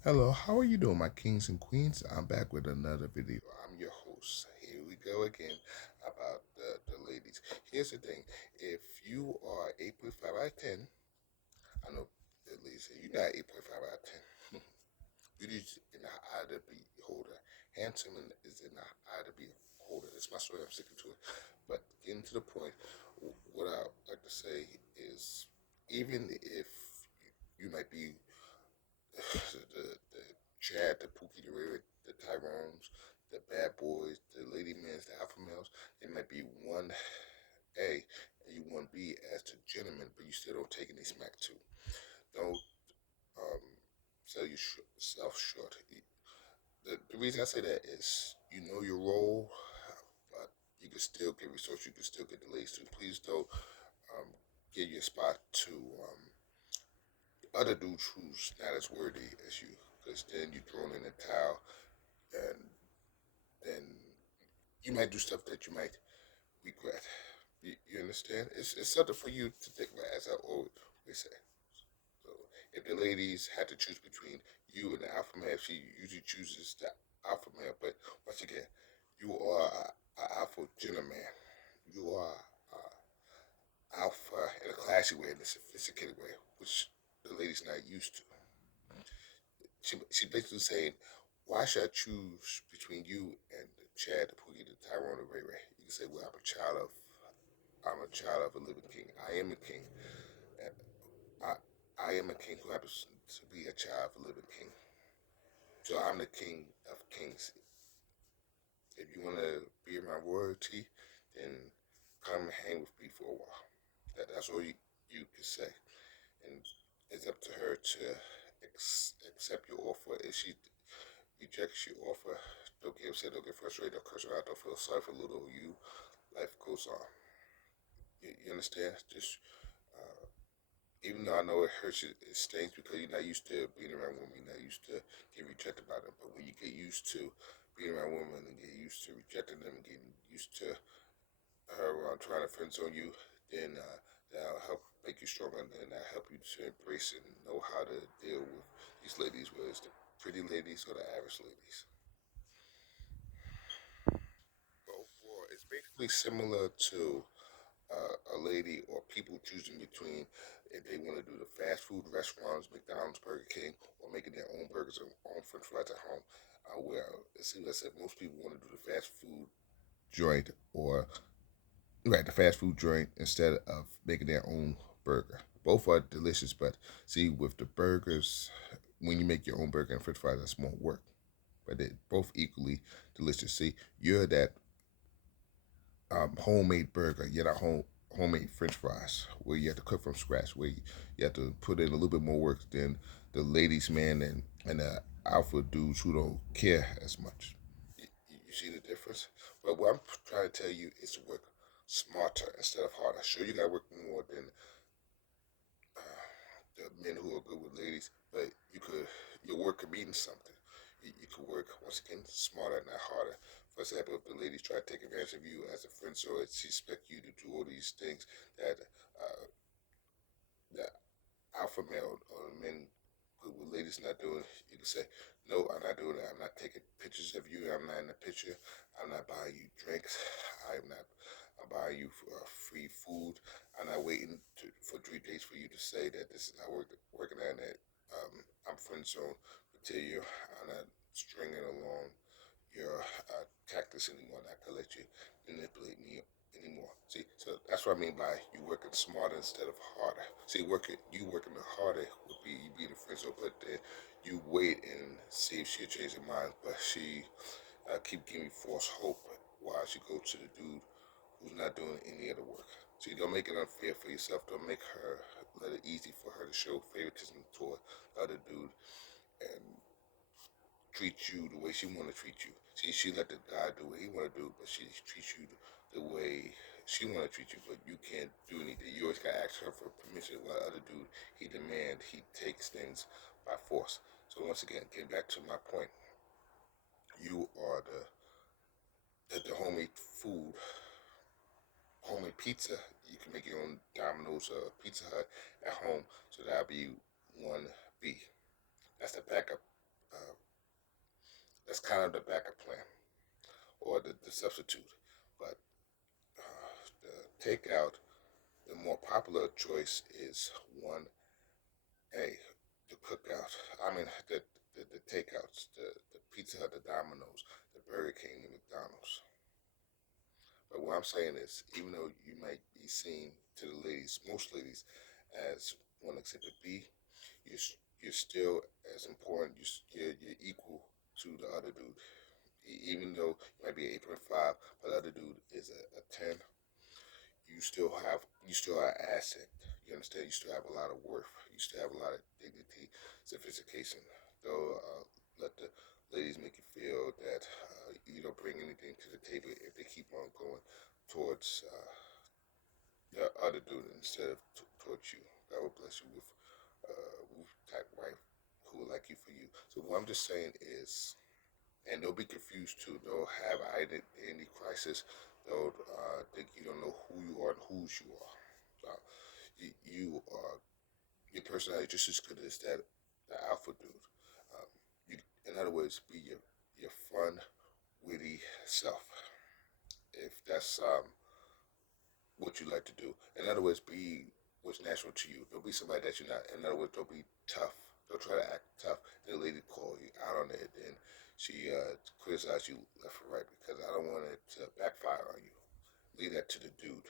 Hello, how are you doing, my kings and queens? I'm back with another video. I'm your host. Here we go again about the ladies. Here's the thing: if you are 8.5 out of 10, I know the ladies say you're not 8.5 out of 10. Beauty's in the eye of the beholder. Handsome is in the eye of the beholder. That's my story. I'm sticking to it. But getting to the point, what I like to say is, even if you might be the Chad, the Pookie, the Ray, the Tyrones, the Bad Boys, the Lady Mans, the Alpha Males. They might be 1A and you 1B as the gentleman, but you still don't take any smack too. Don't um, sell yourself short. The reason I say that is you know your role, but you can still get resources. You can still get the ladies too. Please don't um, give your spot to other dudes who's not as worthy as you, because then you're thrown in the towel and then you might do stuff that you might regret. You understand? It's something for you to think about, as I always say. So if the ladies had to choose between you and the alpha male, she usually chooses the alpha male. But once again, you are an alpha gentleman. You are alpha in a classy way, in a sophisticated way, which the ladies not used to. She basically saying, why should I choose between you and Chad, the Pookie, the Tyrone, the Ray Ray? You can say, well, I'm a child of a living king. I am a king. And I am a king who happens to be a child of a living king. So I'm the king of kings. If you want to be around royalty, then come hang with me for a while. That's all you can say. And it's up to her to accept your offer. If she rejects your offer, don't get upset, don't get frustrated, don't curse her out, don't feel sorry for little you. Life goes on. You understand? Just even though I know it hurts, it stings because you're not used to being around women, you're not used to getting rejected by them. But when you get used to being around women and get used to rejecting them and getting used to her trying to friend zone you, then that'll help make you stronger and that'll help you to embrace and know how to deal with these ladies, whether it's the pretty ladies or the average ladies. Both, or it's basically similar to a lady or people choosing between if they want to do the fast food restaurants, McDonald's, Burger King, or making their own burgers or own French fries at home. Where it seems as if most people want to do the fast food joint or right the fast food joint instead of making their own burger. Both are delicious, but see with the burgers, when you make your own burger and French fries, that's more work. But they're both equally delicious. See, you're that homemade burger, yet a homemade French fries, where you have to cook from scratch, where you have to put in a little bit more work than the ladies' man and the alpha dudes who don't care as much. You see the difference? But what I'm trying to tell you is to work smarter instead of harder. Sure, you got to work more than the men who are good with ladies, but your work could mean something. You could work once again smarter, not harder. For example, if the ladies try to take advantage of you as a friend, so she expect you to do all these things that the alpha male or men with ladies not doing, you can say, no, I'm not doing that. I'm not taking pictures of you. I'm not in the picture. I'm not buying you drinks. I'm not buying you free food. I'm not waiting for 3 days for you to say that this is not working out, that I'm friend zone material. I'm not stringing along your tactics anymore. Not to let you manipulate me anymore. See, so that's what I mean by you working smarter instead of harder. See, you working the harder would be you being a friend zone, but then you wait and see if she'll change her mind. But she keep giving false hope while she go to the dude who's not doing any other work. See, don't make it unfair for yourself. Don't make her let it easy for her to show favoritism toward the other dude and treat you the way she want to treat you. See, she let the guy do what he want to do, but she treats you the way she want to treat you, but you can't do anything. You always gotta ask her for permission. While the other dude, he takes things by force. So once again, getting back to my point, you are the homemade food, homemade pizza. You can make your own Domino's or Pizza Hut at home. So that'll be 1B. That's the backup. the substitute. But the takeout, the more popular choice is 1A, the cookout. I mean, the takeouts, the Pizza Hut, the Domino's, the Burger King, the McDonald's. But what I'm saying is, even though you might be seen to the ladies, most ladies, as one exhibit B, you're still as important. You're equal to the other dude. Even though you might be an 8.5, but the other dude is a 10, you still are an asset. You understand? You still have a lot of worth. You still have a lot of dignity, sophistication. Though let the ladies make you feel that you don't bring anything to the table if they keep on going towards the other dude instead of towards you. God will bless you with type wife who will like you for you. So what I'm just saying is, and don't be confused too. Don't have identity crisis. Don't think you don't know who you are and whose you are. You are your personality just as good as that the alpha dude. Um, you, in other words, be your fun, witty self. If that's what you like to do. In other words, be what's natural to you. Don't be somebody that you're not. In other words, don't be tough. Don't try to act tough. The lady call you out on it, and she criticized you left and right because I don't want it to backfire on you. Leave that to the dude.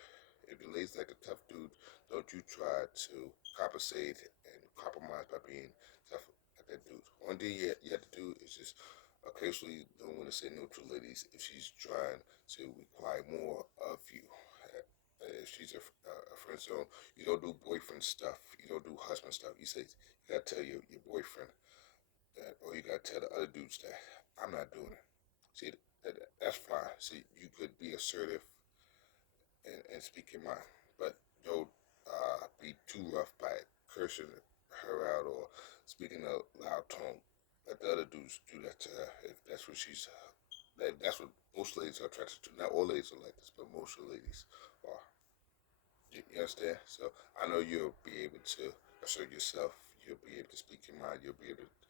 If the lady's like a tough dude, don't you try to compensate and compromise by being tough like that dude. One thing you have to do is just occasionally don't want to say no to ladies if she's trying to require more of you. If she's a friend zone, you don't do boyfriend stuff. You don't do husband stuff. You say you gotta tell your boyfriend that, or you gotta tell the other dudes that I'm not doing it. See, that's fine. See, you could be assertive and speak your mind, but don't be too rough by cursing her out or speaking a loud tone. Let the other dudes do that to her if that's what she's. That's what most ladies are attracted to. Not all ladies are like this, but most of the ladies are. You understand? So I know you'll be able to assert yourself. You'll be able to speak your mind. You'll be able to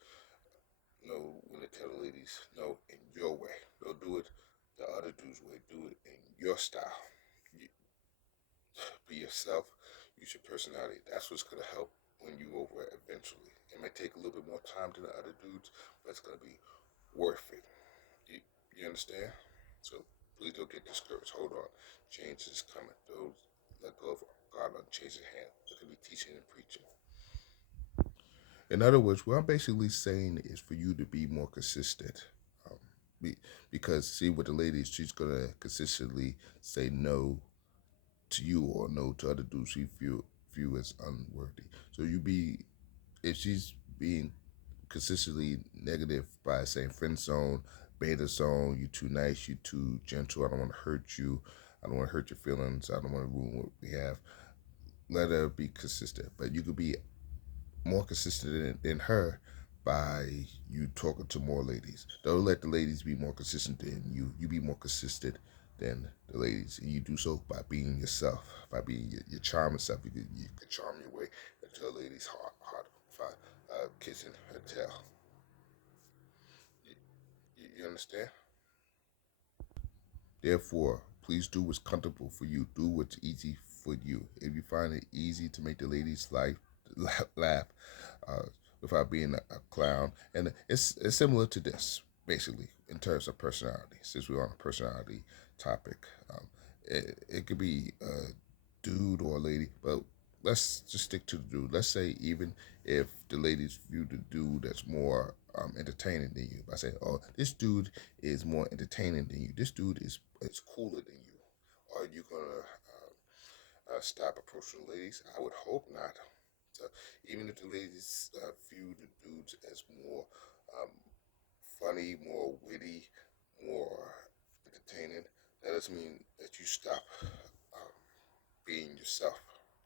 know when to tell the ladies no in your way. Don't do it the other dude's way. Do it in your style. You, be yourself. Use your personality. That's what's gonna help win you over eventually. It may take a little bit more time than the other dudes, but it's gonna be worth it. You, you understand? So please don't get discouraged. Hold on. Change is coming. Don't let go of God on changing hand. Look at me teaching and preaching. In other words, what I'm basically saying is for you to be more consistent. Um, because see, with the ladies, she's gonna consistently say no to you or no to other dudes she view as unworthy. So you be if she's being consistently negative by saying friend zone, beta zone, you too nice, you too gentle, I don't want to hurt you, I don't want to hurt your feelings, I don't want to ruin what we have. Let her be consistent, but you could be more consistent than her by you talking to more ladies. Don't let the ladies be more consistent than you. You be more consistent than the ladies, and you do so by being yourself, by being your charming self. You can charm your way into a lady's heart by kissing her tail. You understand? Therefore, please do what's comfortable for you. Do what's easy for you. If you find it easy to make the ladies laugh uh, without being a clown, and it's similar to this basically in terms of personality. Since we're on a personality topic, it could be a dude or a lady, but let's just stick to the dude. Let's say even if the ladies view the dude that's more entertaining than you, by saying, "Oh, this dude is more entertaining than you. This dude is cooler than you." Are you gonna stop approaching the ladies? I would hope not. So even if the ladies view the dudes as more um, funny, more witty, more entertaining, that doesn't mean that you stop being yourself.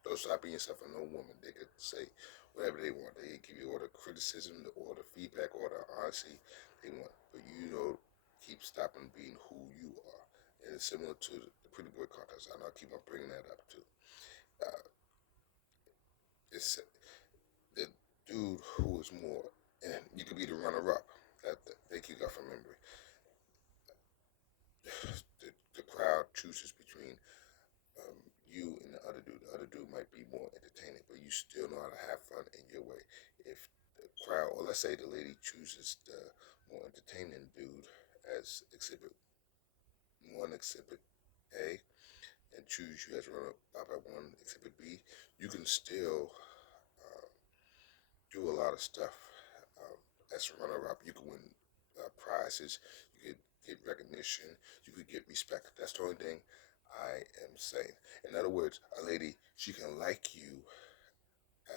Don't stop being yourself for no woman. They could say whatever they want. They give you all the criticism, all the feedback, all the honesty they want. But you don't keep stopping being who you are. And it's similar to the Pretty Boy contest. I know I keep on bringing that up too. Uh, it's the dude who is more, and you could be the runner-up. Thank you, God, for memory. crowd chooses between you and the other dude. The other dude might be more entertaining, but you still know how to have fun in your way. If the crowd, or let's say the lady chooses the more entertaining dude as exhibit one, exhibit A, and choose you as runner up at one, exhibit B, you can still uh, do a lot of stuff. Um, as a runner up, you can win prizes, you could get recognition, you could get respect. That's the only thing I am saying. In other words, a lady, she can like you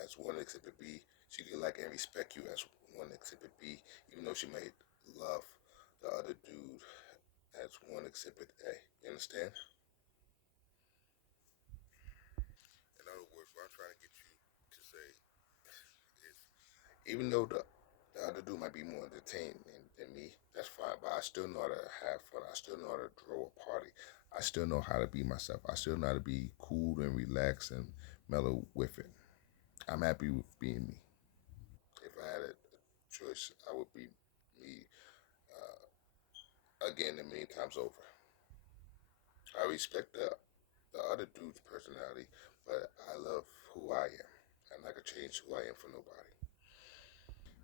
as one exhibit B. She can like and respect you as one exhibit B, even though she might love the other dude as one exhibit A. You understand? In other words, what I'm trying to get you to say is, even though the other dude might be more entertaining than me, that's fine. But I still know how to have fun. I still know how to throw a party. I still know how to be myself. I still know how to be cool and relaxed and mellow with it. I'm happy with being me. If I had a choice, I would be me again a million times over. I respect the other dude's personality, but I love who I am. I'm not gonna change who I am for nobody.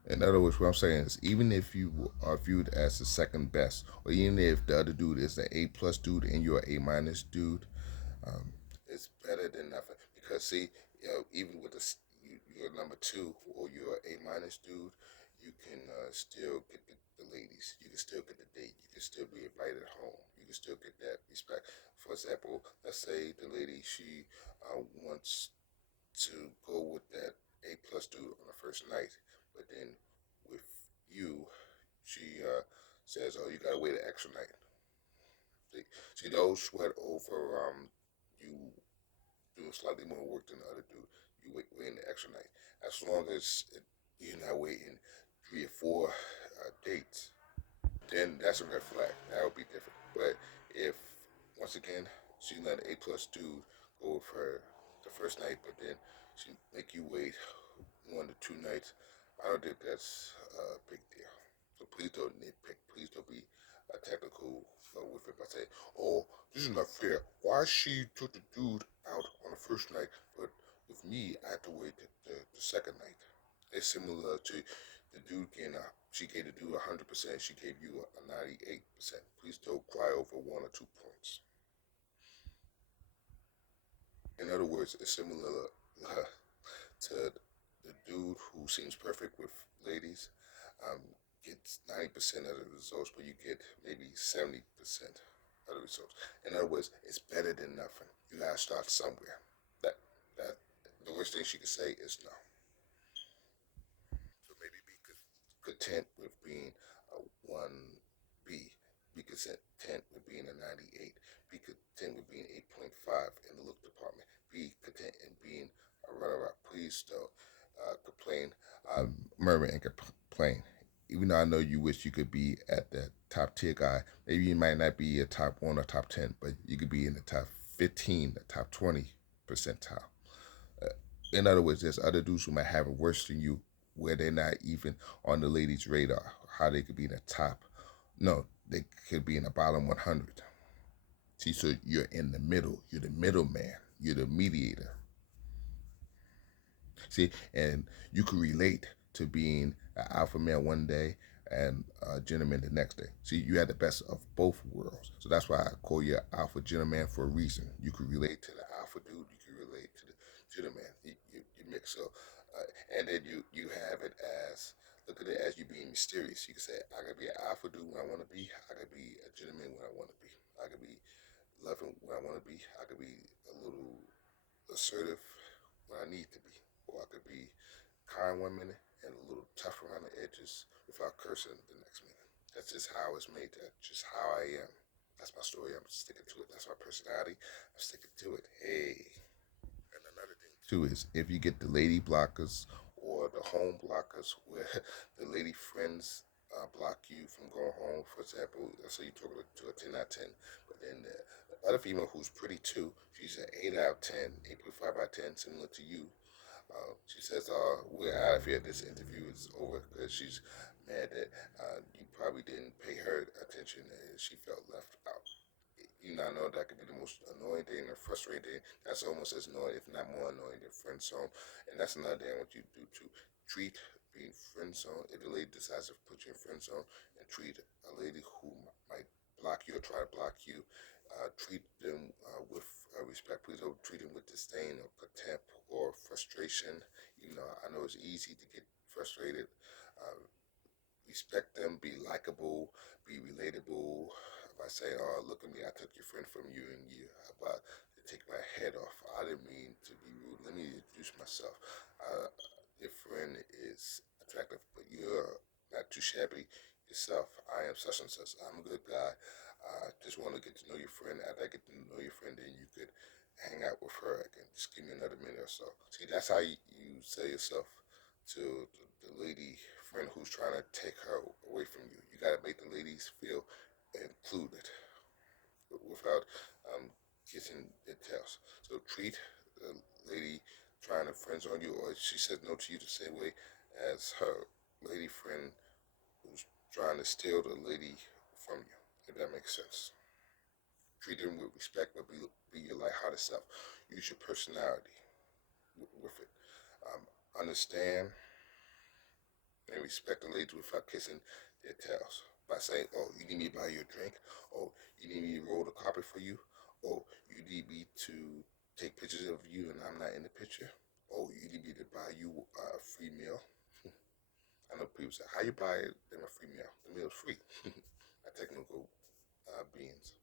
In other words, what I'm saying is, even if you are viewed as the second best, or even if the other dude is an A plus dude and you're an A minus dude, um, it's better than nothing. Because see, even with you're number two or you're an A minus dude, you can still get the ladies. You can still get the date. You can still be invited home. You can still get that respect. For example, let's say the lady she wants to go with that A plus dude on the first night, but then with you, she says, "Oh, you gotta wait an extra night." She don't sweat over you doing slightly more work than the other dude. You waiting the extra night. As long as you're not waiting 3 or 4 dates, then that's a red flag. That would be different. But if once again she let an A plus dude go with her the first night, but then she make you wait 1 to 2 nights, I don't think that's a big deal. So please don't nitpick. Please don't be technical with it by saying, "Oh, this is not fair. Why she took the dude out on the first night, but with me, I had to wait the second night." It's similar to the dude getting she gave the dude 100%. She gave you a 98%. Please don't cry over 1 or 2 points. In other words, it's similar to the dude who seems perfect with ladies, um, gets 90% of the results, but you get maybe 70% of the results. In other words, it's better than nothing. You gotta start somewhere. That that the worst thing she could say is no. So maybe be content with being a 1B. Be content with being a 98. Be content with being 8.5 in the look department. Be content in being a runner up. Please don't complain, murmur, and complain. Even though I know you wish you could be at the top tier guy, maybe you might not be a top 1 or top 10, but you could be in the top 15, the top 20 percentile. Uh, in other words, there's other dudes who might have it worse than you, where they're not even on the ladies' radar. How they could be in the top? No, they could be in the bottom 100. See, so you're in the middle. You're the middleman. You're the mediator. See, and you can relate to being an alpha male one day and a gentleman the next day. See, you had the best of both worlds. So that's why I call you an alpha gentleman for a reason. You can relate to the alpha dude. You can relate to the gentleman. You mix up. And then you have it as, look at it as you being mysterious. You can say, I could be an alpha dude when I want to be. I could be a gentleman when I want to be. I could be loving when I want to be. I could be a little assertive when I need to be, or I could be kind 1 minute and a little tough around the edges without cursing the next minute. That's just how it's made. That's just how I am. That's my story. I'm sticking to it. That's my personality. I'm sticking to it. Hey. And another thing too is if you get the lady blockers or the home blockers where the lady friends block you from going home, for example, let's say you talk to a 10 out of 10, but then the other female who's pretty too, she's an 8 out of 10, 8.5 out of 10, similar to you. She says, we're out of here. This interview is over because she's mad that you probably didn't pay her attention and she felt left out. You know, I know that could be the most annoying thing and frustrating thing. That's almost as annoying, if not more annoying, than friend zone. And that's another thing I want you to do too. Treat being friend zone. If the lady decides to put you in friend zone, and treat a lady who might block you or try to block you, treat them with respect. Please don't treat them with disdain or contempt or frustration. You know, I know it's easy to get frustrated. Uh, Respect them, be likable, be relatable. If I say, "Oh, look at me, I took your friend from you, and you about to take my head off," I didn't mean to be rude. Let me introduce myself. Uh, your friend is attractive, but you're not too shabby yourself. I am such and such. I'm a good guy. I just want to get to know your friend. After I get to know your friend, then you could hang out with her. I can just give me another minute or so. See, that's how you say yourself to the lady friend who's trying to take her away from you. You got to make the ladies feel included without kissing their tails. So treat the lady trying to friends on you, or she says no to you the same way as her lady friend who's trying to steal the lady from you. If that makes sense. Treat them with respect, but be your lighthearted self. Use your personality with it. Um, Understand and respect the ladies without kissing their tails. By saying, "Oh, you need me to buy you a drink? Oh, you need me to roll the carpet for you? Oh, you need me to take pictures of you and I'm not in the picture? Oh, you need me to buy you a free meal?" I know people say, "How you buy them a free meal? The meal's free." I technical beings.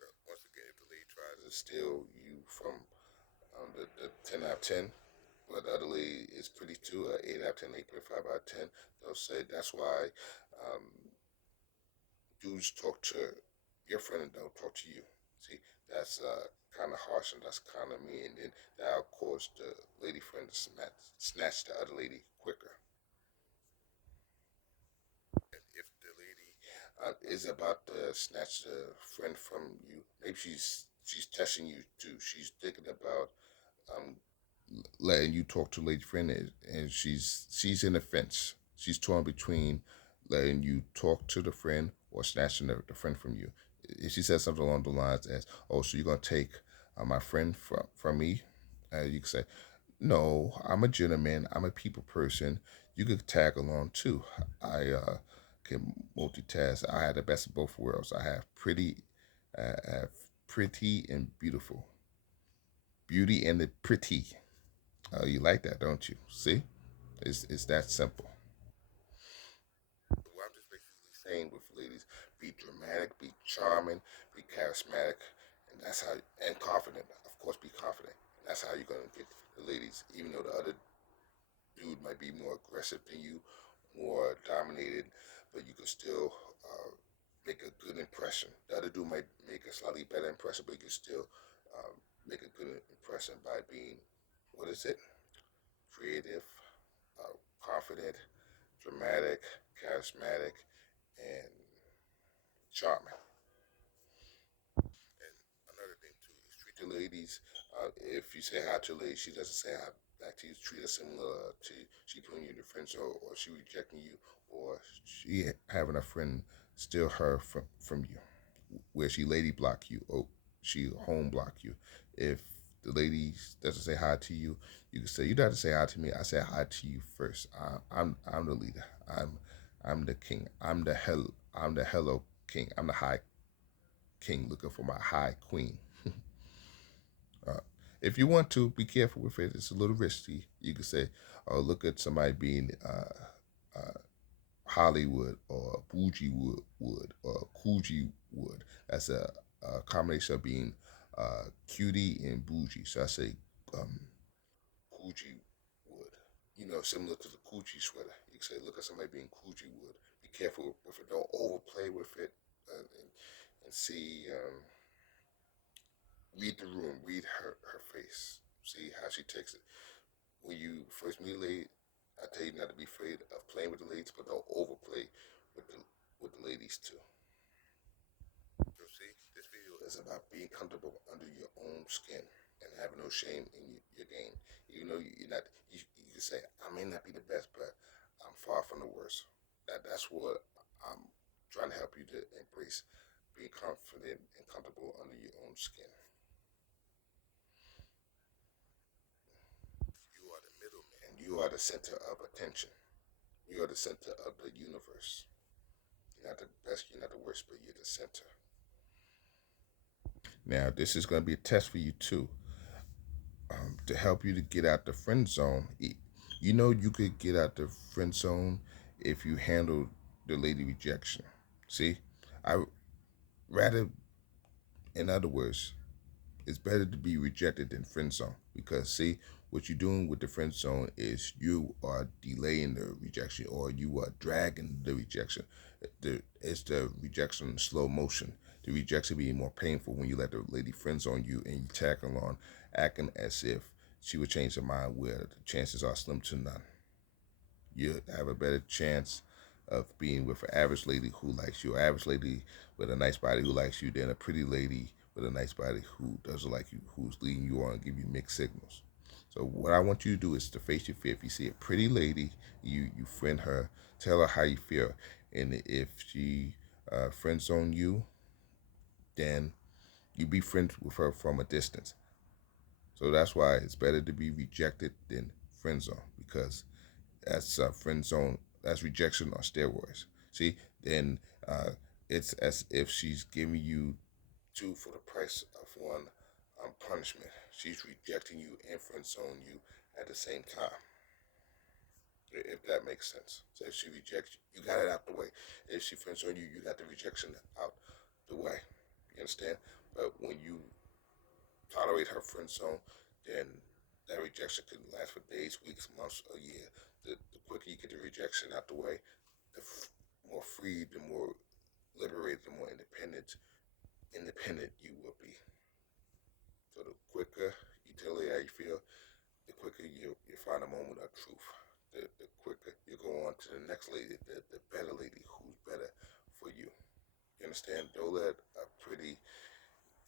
But once again, if the lady tries to steal you from the 10 out of 10, but the other lady is pretty too, 8 out of 10, 8.5 out of 10, they'll say that's why um, dudes talk to your friend and don't talk to you. See, that's kind of harsh and that's kind of mean. And then that'll cause the lady friend to snatch the other lady quicker. And if the lady is about to snatch the friend from you, maybe she's testing you too. She's thinking about um, letting you talk to lady friend, and she's in the fence. She's torn between letting you talk to the friend or snatching the friend from you. If she says something along the lines as, "Oh, so you're gonna take my friend from me?" You can say, "No, I'm a gentleman. I'm a people person. You could tag along too. I can multitask. I have the best of both worlds. I have pretty and beautiful, beauty and the pretty." Oh, you like that, don't you? See, it's that simple. What I'm just basically saying with ladies, be dramatic, be charming, be charismatic, and that's how, and confident. Of course, be confident. And that's how you're gonna get the ladies, even though the other dude might be more aggressive than you, more dominated, but you can still make a good impression. The other dude might make a slightly better impression, but you can still make a good impression by being, what is it? Creative, confident, dramatic, charismatic, and charming. And another thing too is treat the ladies. If you say hi to a lady, she doesn't say hi back to you. Treat her similar to she putting you in the friend zone, or she rejecting you, or she having a friend steal her from you, where she lady block you or she home block you. If the lady doesn't say hi to you, you can say, "You don't have to say hi to me. I say hi to you first. I'm the leader. I'm the king. I'm the hello king. I'm the high king looking for my high queen." Uh, if you want to, be careful with it. It's a little risky. You could say, "Oh, look at somebody being uh, Hollywood or bougie wood or Coogee wood." That's a combination of being cutie and bougie. So I say um, Coogee wood. You know, similar to the Coochie sweater. You can say, "Look at somebody being Coogee wood." Be careful with it. Don't overplay with it. And see, read the room, read her face. See how she takes it. When you first meet a lady, I tell you not to be afraid of playing with the ladies, but don't overplay with the ladies too. So see, this video is about being comfortable under your own skin and having no shame in your game. Even though you're not, you can say, "I may not be the best, but I'm far from the worst." That's what I'm trying to help you to embrace. Be confident and comfortable under your own skin. You are the middleman. You are the center of attention. You are the center of the universe. You're not the best, you're not the worst, but you're the center. Now, this is going to be a test for you too, to help you to get out the friend zone. You know, you could get out the friend zone if you handle the lady rejection. See, I rather, in other words, it's better to be rejected than friend zone, because see, what you're doing with the friend zone is you are delaying the rejection, or you are dragging the rejection. It's the rejection in slow motion. The rejection being more painful when you let the lady friend zone you and you tag along, acting as if she would change her mind, where the chances are slim to none. You have a better chance of being with an average lady who likes you, an average lady with a nice body who likes you, than a pretty lady with a nice body who doesn't like you, who's leading you on and give you mixed signals. So what I want you to do is to face your fear. If you see a pretty lady, you friend her, tell her how you feel, and if she friend zone you, then you be friends with her from a distance. So that's why it's better to be rejected than friend zone, because that's friend zone. That's rejection on steroids. See, then it's as if she's giving you two for the price of one punishment. She's rejecting you and friend zone you at the same time. If that makes sense. So if she rejects you, you got it out the way. If she friend zone you, you got the rejection out the way. You understand? But when you tolerate her friend zone, then that rejection can last for days, weeks, months, a year. The quicker you get the rejection out the way, the more free, the more liberated, the more independent you will be. So the quicker you tell her how you feel, the quicker you find a moment of truth. The quicker you go on to the next lady, the better lady who's better for you. You understand? Don't let a pretty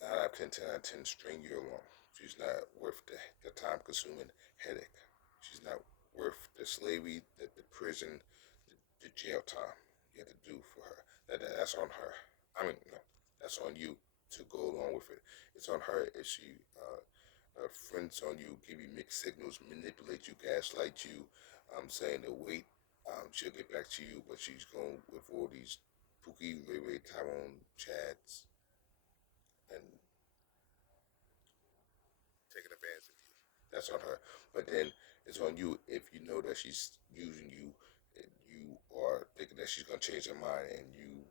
9 out of 10, 10 out of 10 string you along. She's not worth the time consuming headache. She's not worth the slavery, the prison, the jail time you have to do for her. That's on her. I mean, no, that's on you to go along with it. It's on her if she friends on you, give you mixed signals, manipulate you, gaslight you. I'm saying to wait. She'll get back to you, but she's going with all these Pookie, Ray Ray, Tyrone, Chads, and taking advantage of you. That's on her. But then it's on you if you know that she's using you and you are thinking that she's going to change her mind, and you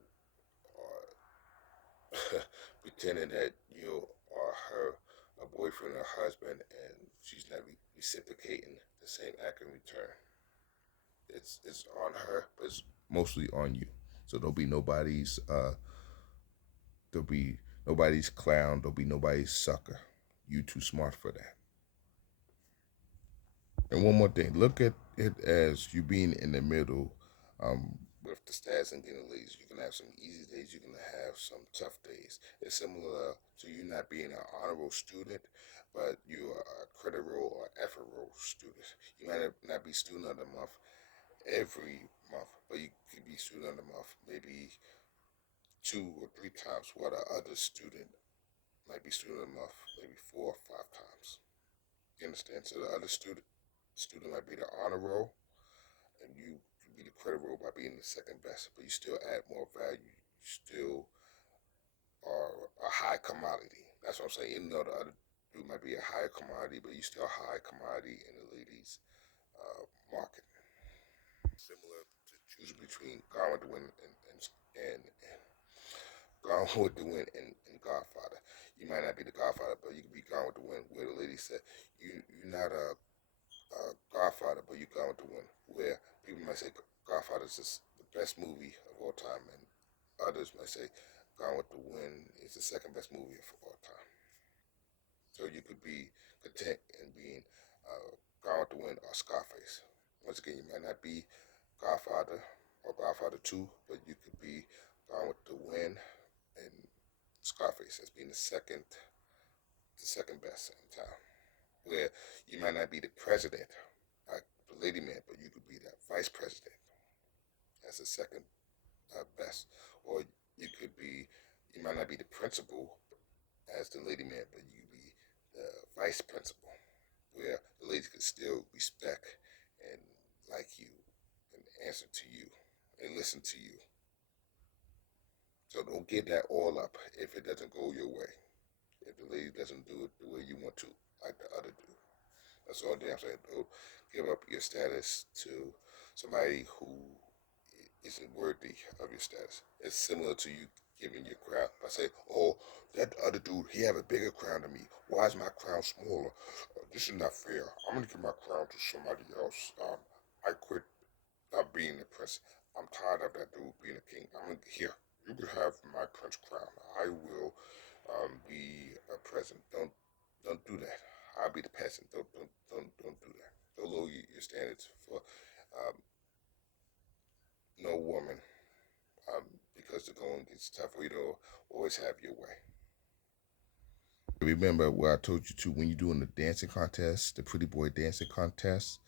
are pretending that you are her a boyfriend or husband, and she's not reciprocating the same act in return. It's on her, but it's mostly on you. So there'll be nobody's clown, there'll be nobody's sucker. You too smart for that. And one more thing, look at it as you being in the middle, with the stats and getting ladies. You can have some easy days, you can have some tough days. It's similar to you not being an honor roll student, but you are a credit roll or effort roll student. You might not be student of the month every month, but you could be student of the month maybe 2 or 3 times, while the other student might be student of the month maybe 4 or 5 times. You understand? So the other student might be the honor roll, and you could be the credit roll by being the second best, but you still add more value. You still are a high commodity. That's what I'm saying. Even though the other dude might be a higher commodity, but you still a high commodity in the ladies' market. Similar to choosing between Gone with the Wind and Gone with the Wind and Godfather. You might not be the Godfather, but you can be Gone with the Wind, where the lady said you're not a Godfather, but you Gone with the Wind. Where people might say Godfather is the best movie of all time, and others might say Gone with the Wind is the second best movie of all time. So you could be content in being Gone with the Wind or Scarface. Once again, you might not be Godfather or Godfather 2, but you could be Gone with the Wind and Scarface as being the second best in town. Where you might not be the president, like the lady man, but you could be the vice president as the second best. Or you could be You might not be the principal as the lady man, but you be the vice principal, where the ladies can still respect and like you and answer to you and listen to you. So don't get that all up if it doesn't go your way. If the lady doesn't do it the way you want to, like the other dude. That's all damn saying. Don't give up your status to somebody who isn't worthy of your status. It's similar to you giving your crown. I say, oh, that other dude, he have a bigger crown than me. Why is my crown smaller? This is not fair. I'm gonna give my crown to somebody else. I quit being a prince. I'm tired of that dude being a king. I'm here. You can have my prince crown. I will be a president. Don't do that. I'll be the peasant. Don't do that. Don't lower your standards for um, no woman because the going gets tougher. You don't always have your way. Remember what I told you to when you're doing the dancing contest, the pretty boy dancing contest.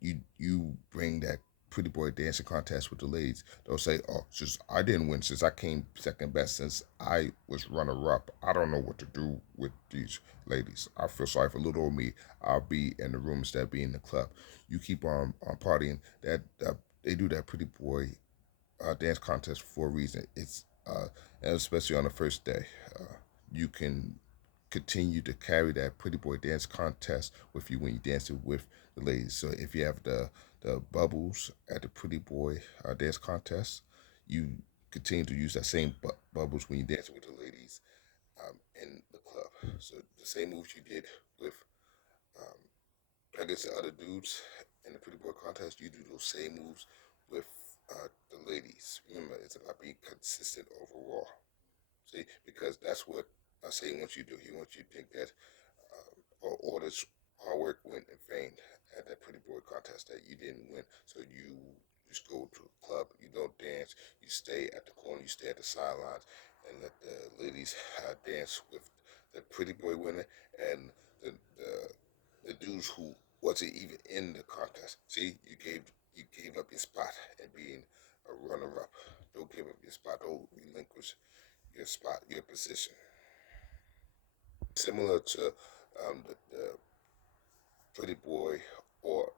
You bring that pretty boy dancing contest with the ladies. They'll say, "Oh, since I didn't win, since I came second best, since I was runner up, I don't know what to do with these ladies. I feel sorry for little old me. I'll be in the room instead of being in the club." You keep on partying. That they do that pretty boy dance contest for a reason. It's and especially on the first day, you can continue to carry that pretty boy dance contest with you when you dancing with the ladies. So if you have the bubbles at the pretty boy dance contest, you continue to use that same bubbles when you dancing with the ladies in the club. So the same moves you did with um, I guess the other dudes in the pretty boy contest, you do those same moves with the ladies. Remember, it's about being consistent overall. See, because that's what Satan wants you to do. He wants you to think that all this hard work went in vain at that pretty boy contest that you didn't win. So you just go to a club, you don't dance, you stay at the corner, you stay at the sidelines, and let the ladies dance with the pretty boy winner and the dudes who wasn't even in the contest. See, you gave up your spot and being a runner up. Don't give up your spot. Don't relinquish your spot, your position. Similar to the pretty boy or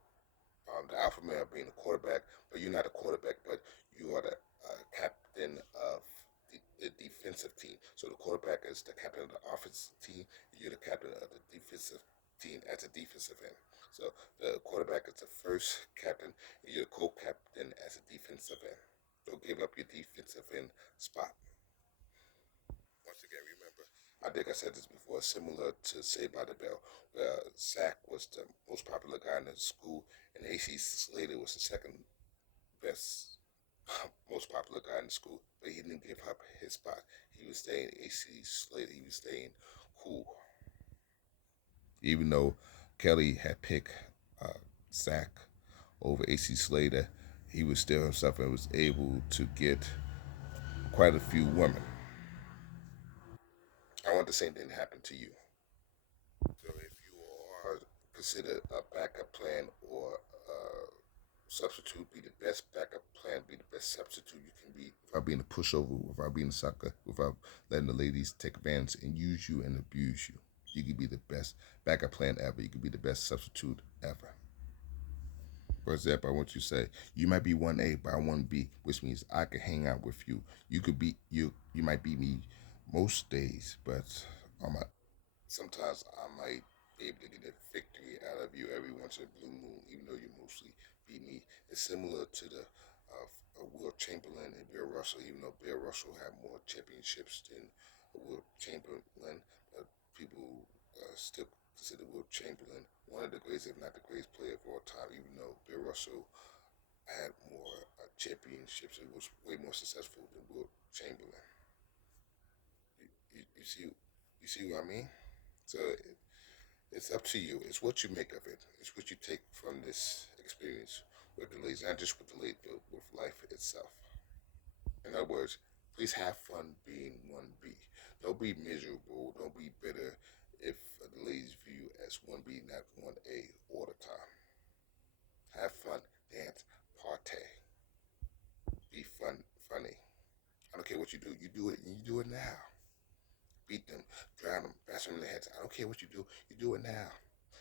the alpha male being a quarterback, but you're not a quarterback, but you are the captain of the defensive team. So the quarterback is the captain of the offensive team. You're the captain of the defensive team as a defensive end. So the quarterback is the first captain, and you're the co-captain as a defensive end. Don't give up your defensive end spot. Once again, remember, I think I said this before, similar to Saved by the Bell, where Zach was the most popular guy in the school, and AC Slater was the second best, most popular guy in the school, but he didn't give up his spot. He was staying AC Slater, he was staying cool. Even though Kelly had picked Zach over AC Slater, he was still himself and was able to get quite a few women. I want the same thing to happen to you. So if you are considered a backup plan or substitute, be the best backup plan, be the best substitute you can be without being a pushover, without being a sucker, without letting the ladies take advantage and use you and abuse you. You could be the best backup plan ever. You could be the best substitute ever. For example, I want you to say, you might be 1A, but I want B, which means I can hang out with you. You could be you might beat me most days, but on my sometimes I might be able to get a victory out of you every once in a blue moon, even though you mostly beat me. It's similar to the Will Chamberlain and Bill Russell, even though Bill Russell had more championships than Will Chamberlain. People still consider Will Chamberlain one of the greatest, if not the greatest player of all time, even though Bill Russell had more championships and was way more successful than Will Chamberlain. You see, you see what I mean? So it's up to you. It's what you make of it. It's what you take from this experience with the ladies, not just with the lady, but with life itself. In other words, please have fun being 1B. Don't be miserable. Don't be bitter if the ladies view you as 1B, not 1A all the time. Have fun, dance, party, be funny. I don't care what you do. You do it, and you do it now. care what you do it now.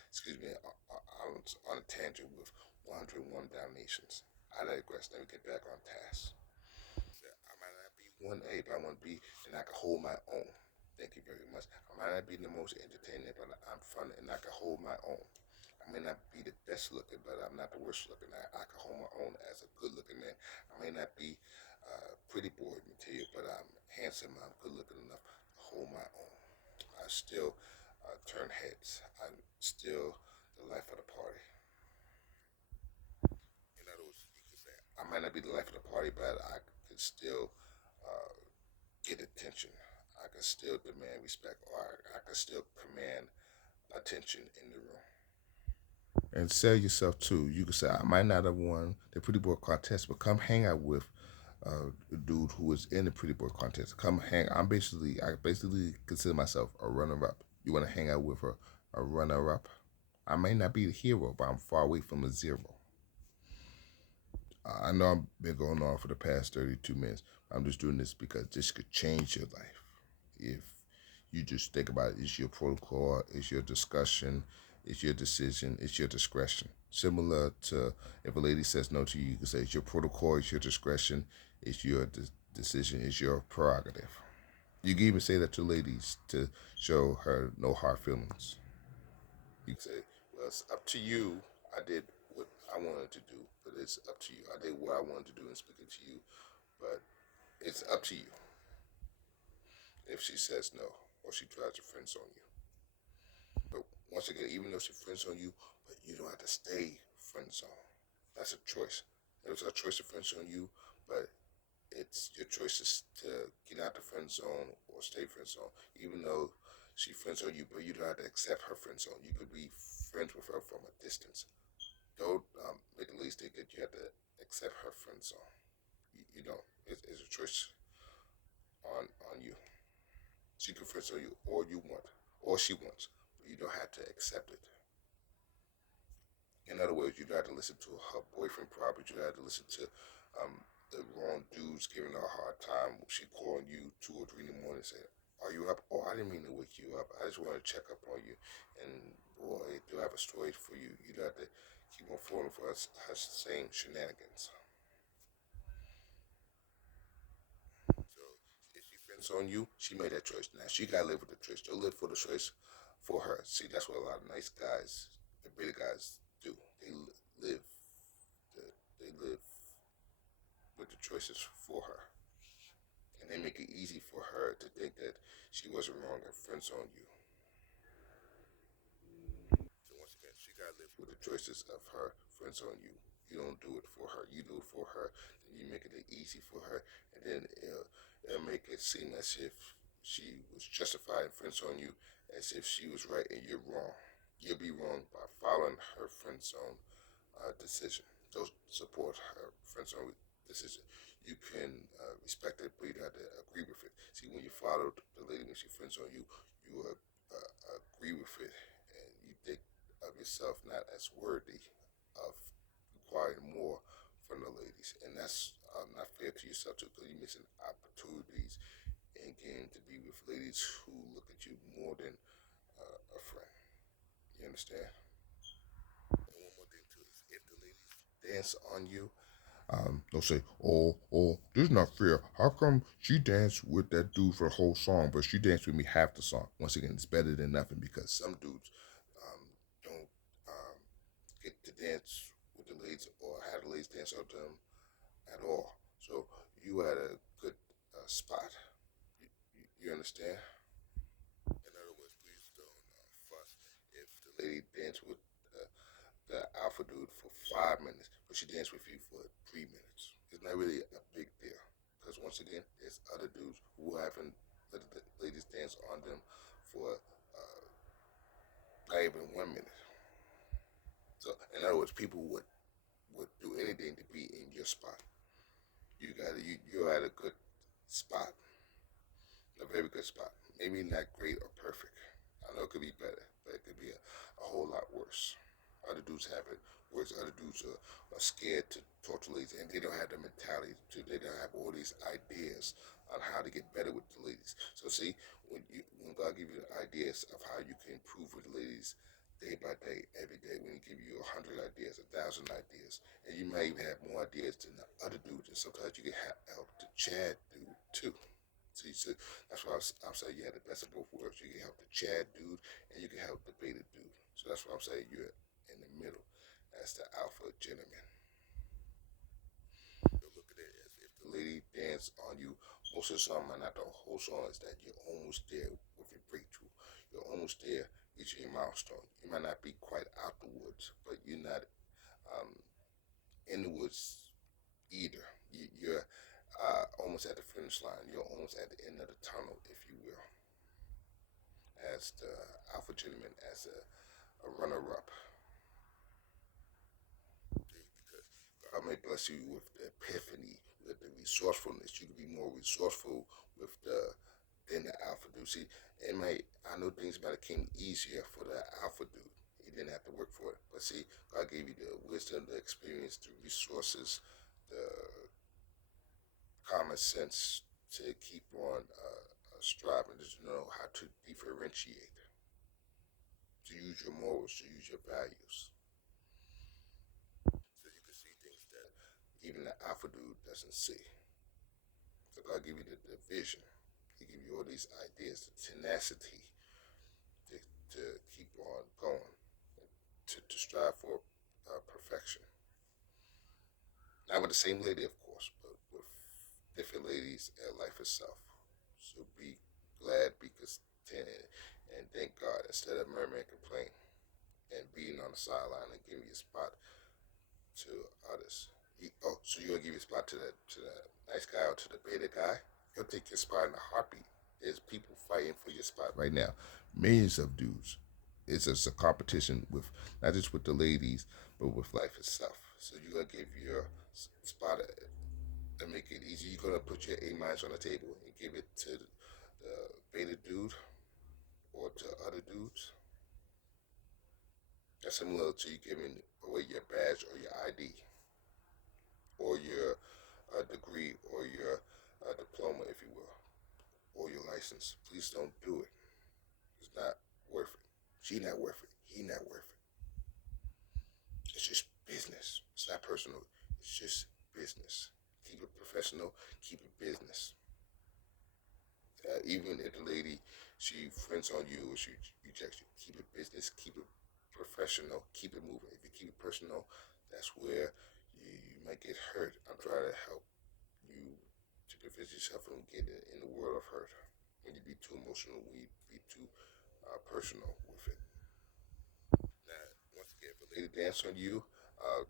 Excuse me, I was on a tangent with 101 Dalmatians. I digress. Let me get back on task. I might not be 1A, but I want to be, and I can hold my own. Thank you very much. I might not be the most entertaining, but I'm fun and I can hold my own. I may not be the best looking, but I'm not the worst looking. I can hold my own as a good looking man. I may not be pretty boy material, but I'm handsome. I'm good looking enough to hold my own. I still turn heads. I'm still the life of the party. In other words, you could say I might not be the life of the party, but I could still uh, get attention. I can still demand respect, or I can still command attention in the room. And sell yourself too. You can say, I might not have won the Pretty Boy contest, but come hang out with a dude who was in the Pretty Boy contest. Come hang. I basically consider myself a runner up. You want to hang out with a runner up? I may not be the hero, but I'm far away from a zero. I know I've been going on for the past 32 minutes. I'm just doing this because this could change your life. If you just think about it, it's your protocol, it's your discussion, it's your decision, it's your discretion. Similar to if a lady says no to you, you can say it's your protocol, it's your discretion, it's your decision, it's your prerogative. You can even say that to ladies to show her no hard feelings. You can say, well, it's up to you. I did what I wanted to do, but it's up to you. I did what I wanted to do in speaking to you, but it's up to you if she says no or she tries to friend zone you. But once again, even though she friend zone you, but you don't have to stay friend zone. That's a choice. It was a choice to friend zone you, but it's your choices to get out the friend zone or stay friend zone. Even though she friend zone you, but you don't have to accept her friend zone. You could be friends with her from a distance. Don't make the least think that you have to accept her friend zone. You don't. It's a choice on you. She can friend zone you, or you want, or she wants, but you don't have to accept it. In other words, you don't have to listen to her boyfriend probably. You don't have to listen to the wrong dudes giving her a hard time. She calling you 2 or 3 in the morning saying, "Are you up?" Oh, I didn't mean to wake you up. I just want to check up on you. And boy, do I have a story for you. You don't have to keep on falling for her same shenanigans. So if she friends on you, she made that choice. Now she gotta live with the choice. Don't live for the choice for her. See, that's what a lot of nice guys, the bigger guys, do. Live. They live with the choices for her, and they make it easy for her to think that she wasn't wrong and friends on you. So once again, she gotta live with the choices of her friends on you. You don't do it for her. You do it for her. Then you make it easy for her, and then it'll make it seem as if she was justified in friends on you, as if she was right and you're wrong. You'll be wrong by following her friend zone decision. Don't support her friend zone decision. You can respect it, but you don't have to agree with it. See, when you follow the lady when she friends on you, you agree with it, and you think of yourself not as worthy of requiring more from the ladies, and that's not fair to yourself too, because you're missing opportunities and getting to be with ladies who look at you more than a friend. You understand? And one more thing too is if the ladies dance on you, they'll say, "Oh, this is not fair. How come she danced with that dude for the whole song, but she danced with me half the song?" Once again, it's better than nothing because some dudes don't get to dance with the ladies or have the ladies dance up to them at all. So you had a good spot. You understand? In other words, please don't fuss if the lady danced with the alpha dude for 5 minutes, but she danced with you for 3 minutes. It's not really a big deal because once again, there's other dudes who haven't let the ladies dance on them for not even 1 minute. So in other words, people would do anything to be in your spot. You're at a good spot, a very good spot. Maybe not great or perfect. I know it could be better, but it could be a whole lot worse. Other dudes have it worse. Other dudes are scared to talk to ladies, and they don't have the mentality to. They don't have all these ideas on how to get better with the ladies. So see, when God give you the ideas of how you can improve with the ladies day by day, every day, when He give you 100 ideas, 1,000 ideas, and you might even have more ideas than the other dudes, and sometimes you can help the Chad dude too. See, so that's why I'm saying you have the best of both worlds. You can help the Chad dude, and you can help the beta dude. So that's why I'm saying you're in the middle. That's the alpha gentleman. So look at it as if the lady dance on you most of the song, not the whole song, is that you're almost there with your breakthrough. You're almost there reaching your milestone. You might not be quite out the woods, but you're not um, in the woods either. You're almost at the finish line. You're almost at the end of the tunnel, if you will, as the alpha gentleman, as a runner up. Because God may bless you with the epiphany, with the resourcefulness. You can be more resourceful with the than the alpha dude. See, it might I know things might have came easier for the alpha dude. He didn't have to work for it. But see, God gave you the wisdom, the experience, the resources, the common sense to keep on striving to know how to differentiate, to use your morals, to use your values. So you can see things that even the alpha dude doesn't see. So God give you the vision. He give you all these ideas, the tenacity to, to keep on going, to strive for perfection. Not with the same lady, of course, but with different ladies at life itself. So be glad, be content, and thank God instead of murmuring and complain and being on the sideline and giving your spot to others. So you gonna give your spot to the nice guy or to the beta guy? He'll take your spot in a heartbeat. There's people fighting for your spot right now. Millions of dudes. It's just a competition with not just with the ladies, but with life itself. So you're gonna give your spot and make it easy. You're gonna put your A minus on the table and give it to the beta dude or to other dudes. That's similar to you giving away your badge or your ID or your degree or your diploma, if you will, or your license. Please don't do it. It's not worth it. She not worth it. He not worth it. It's just business. It's not personal. It's just business. Keep it professional. Keep it business. Even if the lady she friends on you or she rejects you, keep it business. Keep it professional. Keep it moving. If you keep it personal, that's where you might get hurt. I'm trying to help you to prevent yourself from getting in the world of hurt. When you be too emotional, when you be too personal with it. Now, once again, if a lady dance on you, uh,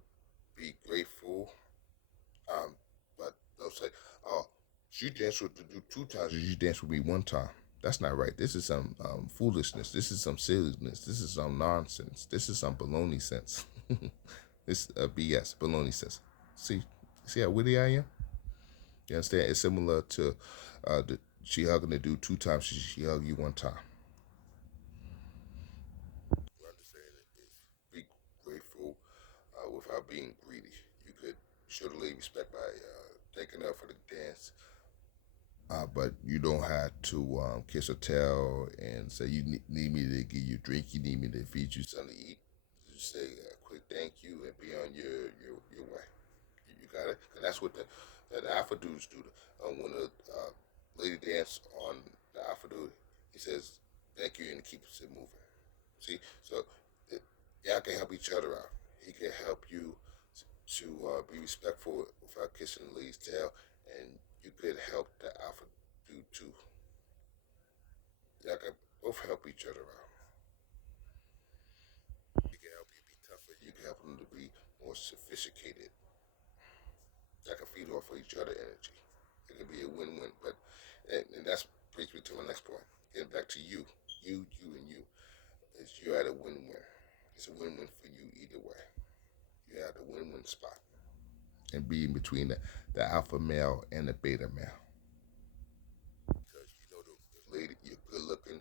be grateful. Um, but don't say, "Oh, you danced with the dude 2 times, or you danced with me 1 time." That's not right. This is some foolishness. This is some silliness. This is some nonsense. This is some baloney sense. This BS baloney sense. See how witty I am. You understand? It's similar to she hugging the dude 2 times. She hugged you 1 time. What I'm saying is be grateful without being greedy. You could show the lady respect by taking her for the dance, but you don't have to kiss her tail and say you need me to give you a drink. You need me to feed you something to eat. Just say a quick thank you and be on your way. You got it. Cause that's what the alpha dudes do. When the lady dance on the alpha dude, he says thank you and keeps it moving. See, so it, y'all can help each other out. He can help you to be respectful without kissing the lady's tail, and you could help the alpha dude too. Y'all can both help each other out. He can help you be tougher. You can help him to be more sophisticated. Y'all can feed off of each other energy. It could be a win-win. But and that's brings me to my next point. Getting back to you, and you. Is you're at a win-win. It's a win-win for you either way. You're at a win-win spot. And be in between the alpha male and the beta male. Because you know the lady, you're good looking,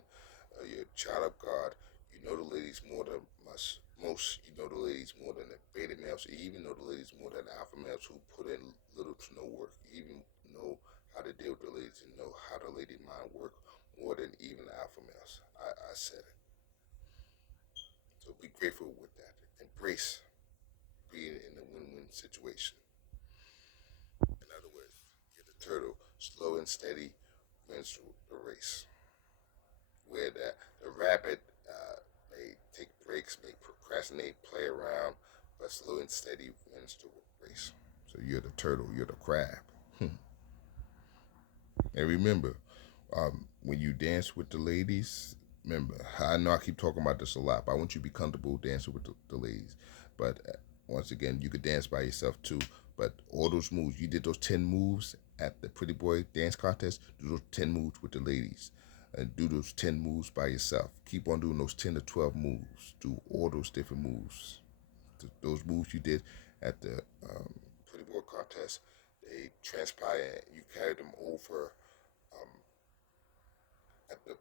you're a child of God. You know the ladies more than most. You know the ladies more than the beta males. You even know the ladies more than the alpha males who put in little to no work. You even know how to deal with the ladies and know how the lady mind work more than even the alpha males. I said it. So be grateful with that. Embrace being in a win-win situation. In other words, you're the turtle, slow and steady wins the race. Where the rabbit may take breaks, may procrastinate, play around, but slow and steady wins the race. So you're the turtle, you're the crab. And remember, when you dance with the ladies, remember, I know I keep talking about this a lot, but I want you to be comfortable dancing with the ladies. But once again, you could dance by yourself too. But all those moves, you did those 10 moves at the Pretty Boy Dance Contest, do those 10 moves with the ladies. And do those 10 moves by yourself. Keep on doing those 10 to 12 moves. Do all those different moves. Those moves you did at the Pretty Boy Contest, they transpire, you carry them over um, at the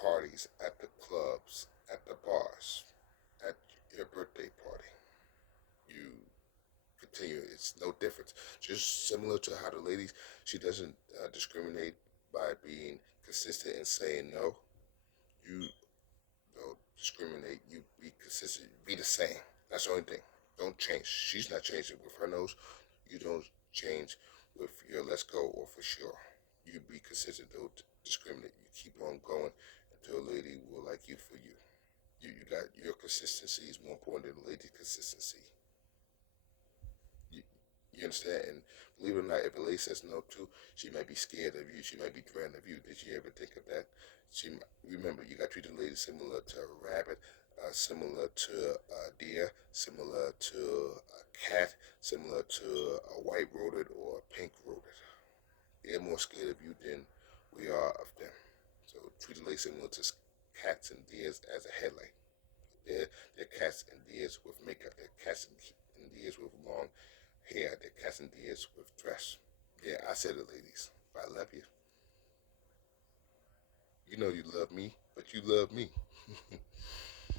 parties, at the clubs, at the bars, at your birthday party. You continue. It's no difference. Just similar to how the ladies, she doesn't discriminate by being consistent and saying no. You don't discriminate. You be consistent. Be the same. That's the only thing. Don't change. She's not changing with her nose. You don't change with your let's go or for sure. You be consistent. Don't discriminate. You keep on going until a lady will like you for you. You got your consistency is more important than the lady's consistency. You, you understand? And believe it or not, if a lady says no too, she might be scared of you. She might be dreading of you. Did you ever think of that? Remember, you got to treat the lady similar to a rabbit, similar to a deer, similar to a cat, similar to a white rodent or a pink rodent. They're more scared of you than we are of them. So treat the lady similar to cats and deers as a headlight. They're, they're cats and deers with makeup. They're cats and deers with long hair. They're cats and deers with dress. Yeah, I said it, ladies. If I love you, you know you love me, but you love me.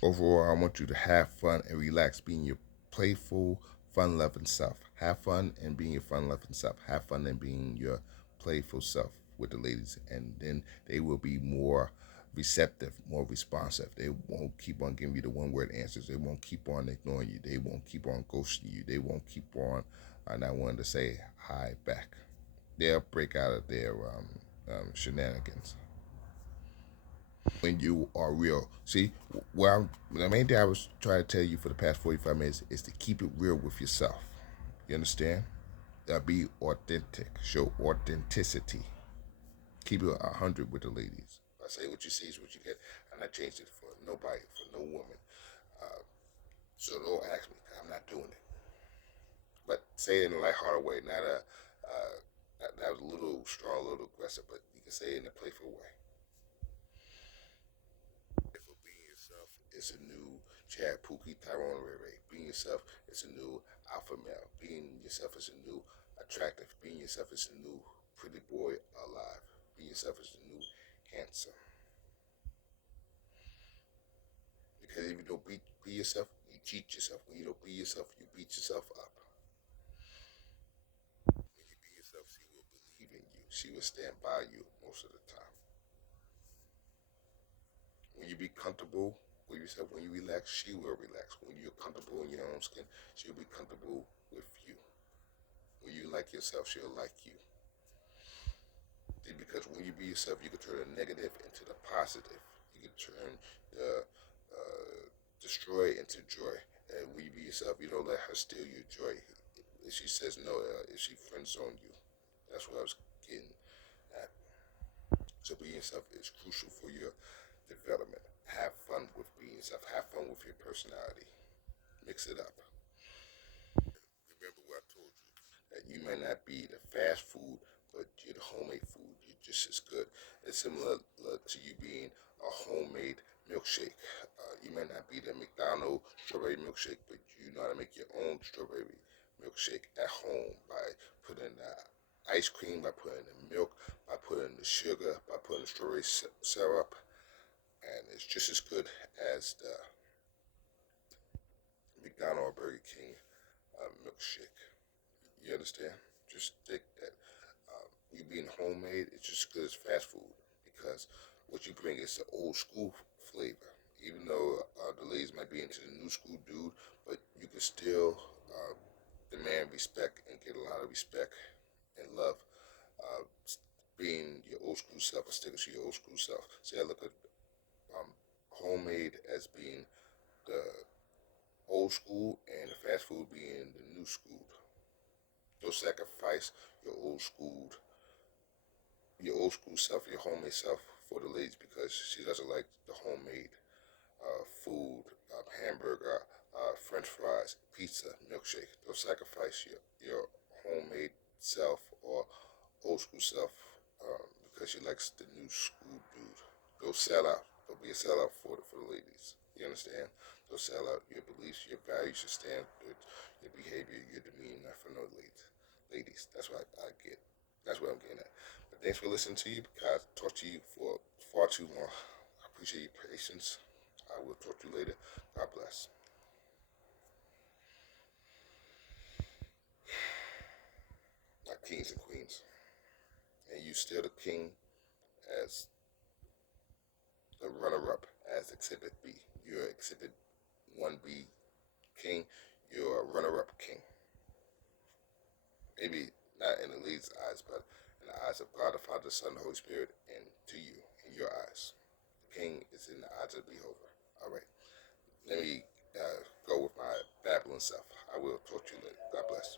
Overall, I want you to have fun and relax, being your playful, fun loving self. Have fun and being your fun loving self. Have fun and being your playful self with the ladies, and then they will be more receptive, more responsive. They won't keep on giving you the one word answers. They won't keep on ignoring you. They won't keep on ghosting you. They won't keep on not wanting to say hi back. They'll break out of their shenanigans when you are real. See, the main thing I was trying to tell you for the past 45 minutes is to keep it real with yourself. You understand? Be authentic. Show authenticity. Keep it 100 with the ladies. I say what you see is what you get, and I changed it for nobody, for no woman. Uh, so don't ask me. I'm not doing it. But say it in a lighthearted way, not a not a little strong, a little aggressive, but you can say it in a playful way. If being yourself is a new Chad Pookie, Tyrone Ray Ray. Being yourself is a new alpha male. Being yourself is a new attractive. Being yourself is a new pretty boy alive. Being yourself is a new handsome. Because if you don't be yourself, you cheat yourself. When you don't be yourself, you beat yourself up. When you be yourself, she will believe in you. She will stand by you most of the time. When you be comfortable with yourself, when you relax, she will relax. When you're comfortable in your own skin, she'll be comfortable with you. When you like yourself, she'll like you. Because when you be yourself, you can turn the negative into the positive. You can turn the destroy into joy. And when you be yourself, you don't let her steal your joy. If she says no, if she friends on you, that's what I was getting at. So being yourself is crucial for your development. Have fun with being yourself. Have fun with your personality. Mix it up. Remember what I told you, that you may not be the fast food, but you're the homemade food. You're just as good. It's similar to you being a homemade milkshake. You may not be the McDonald's strawberry milkshake, but you know how to make your own strawberry milkshake at home by putting the ice cream, by putting the milk, by putting the sugar, by putting the strawberry syrup, and it's just as good as the McDonald's or Burger King milkshake. You understand? Just think that. you being homemade, it's just as good as fast food because what you bring is the old school flavor. Even though the ladies might be into the new school dude, but you can still demand respect and get a lot of respect and love. Uh, Being your old school self or sticking to your old school self. See, I look at um, homemade as being the old school and the fast food being the new school. Don't sacrifice your old school self, your homemade self for the ladies because she doesn't like the homemade food, hamburger, French fries, pizza, milkshake. Don't sacrifice your homemade self or old school self because she likes the new school dude. Don't sell out. Don't be a sellout for the ladies. You understand? Don't sell out your beliefs, your values, your stand, your behavior, your demeanor for no ladies. Ladies, that's what I get. That's what I'm getting at. But thanks for listening to you. Guys, talk to you for far too long. I appreciate your patience. I will talk to you later. God bless. Not kings and queens. And you still the king as the runner up as Exhibit B. You're Exhibit 1B king. You're a runner up king. Maybe not in the lead's eyes, but in the eyes of God, the Father, the Son, the Holy Spirit, and to you, in your eyes. The king is in the eyes of the beholder. All right. Let me go with my babbling self. I will talk to you later. God bless.